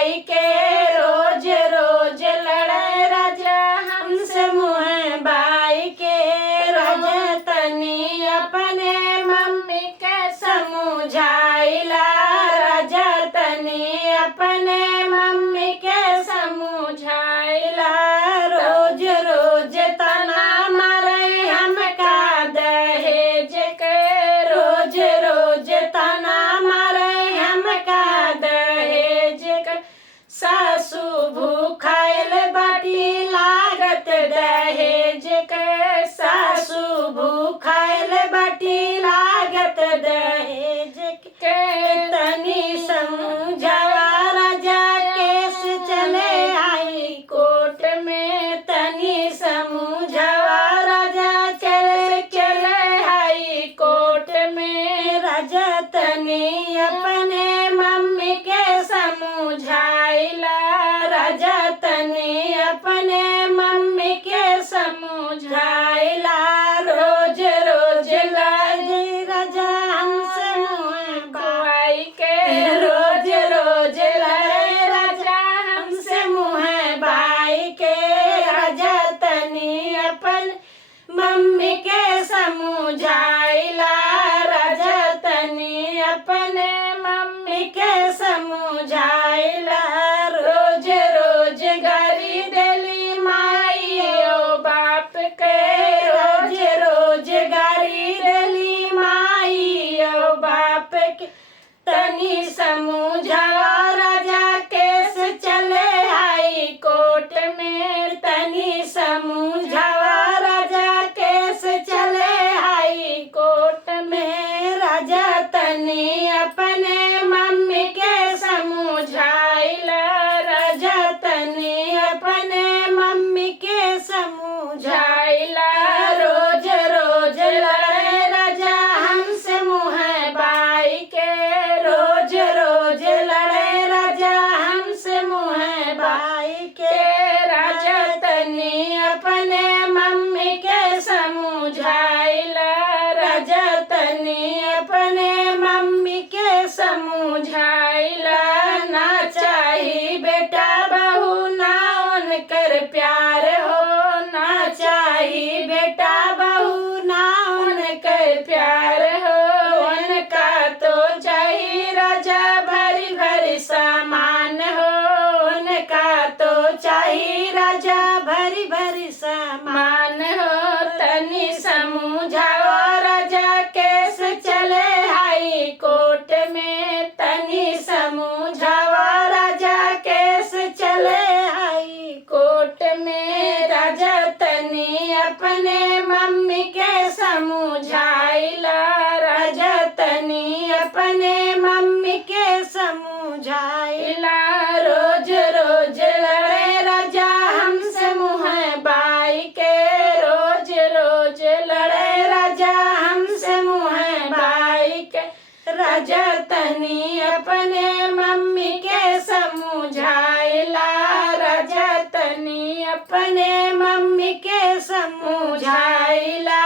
भाई के रोज रोज लड़े राजा हमसे मुँह भाई के राजा तनी अपने मम्मी के समझाइला राजा तनी अपने मम्मी के समझाइला रोज रोज तना मारे हमका दहेज के रोज रोज तना मारे हमका दहेज के सासू भूखाइल बाटी लागत दहेज के सासू भूखाइल बाटी लागत दहेज के तनी समझावा राजा केस चले हाई कोर्ट में तनी समझावा राजा चले हाई कोर्ट में राजा तनी अपने मम्मी के समझाइला राजा तनी अपने मम्मी के समझाइला रोज रोज लाजी राजा हमसे मुँह भाई के रोज रोज लड़े राजा हमसे मुँह भाई के राजा तनी अपन मम्मी के समझाइला राजा तनी अपने मम्मी के समझाइला रोज रोज गारी देली माई ओ बाप के रोज रोज गारी देली माई ओ बाप के तनी समझावा राजा केस चले हाई कोर्ट में तनी समझावा राजा केस चले हाई कोर्ट में राजा तनी अपने मम्मी के समझाइला राजा तनी अपने मम्मी के समझाइला रोज रोज लड़े राजा हमसे मुँह भाई के रोज रोज लड़े राजा हमसे मुँह भाई के राजा तनी अपने मम्मी के समझाइला राजा तनी अपने मम्मी के समझाइला ना चाही बेटा बहू ना उनकर प्यार हो ना चाही बेटा बहू ना उनकर प्यार हो उनका तो चाही राजा भरी भरी सामान हो उनका तो चाही राजा भरी भरी सामान हो तनी समझाओ राजा केस चले हाई कोर्ट में तनी समझाओ राजा केस चले हाई कोर्ट में राजा तनी अपने मम्मी के समझाइला राजा तनी अपने मम्मी के समझाइला रोज रोज लड़े राजा हमसे मुँह भाई के रोज रोज लड़े राजा हमसे मुँह भाई के राजा तनी अपने मम्मी के समझाइला राजा तनी अपने मम्मी के समझाइला।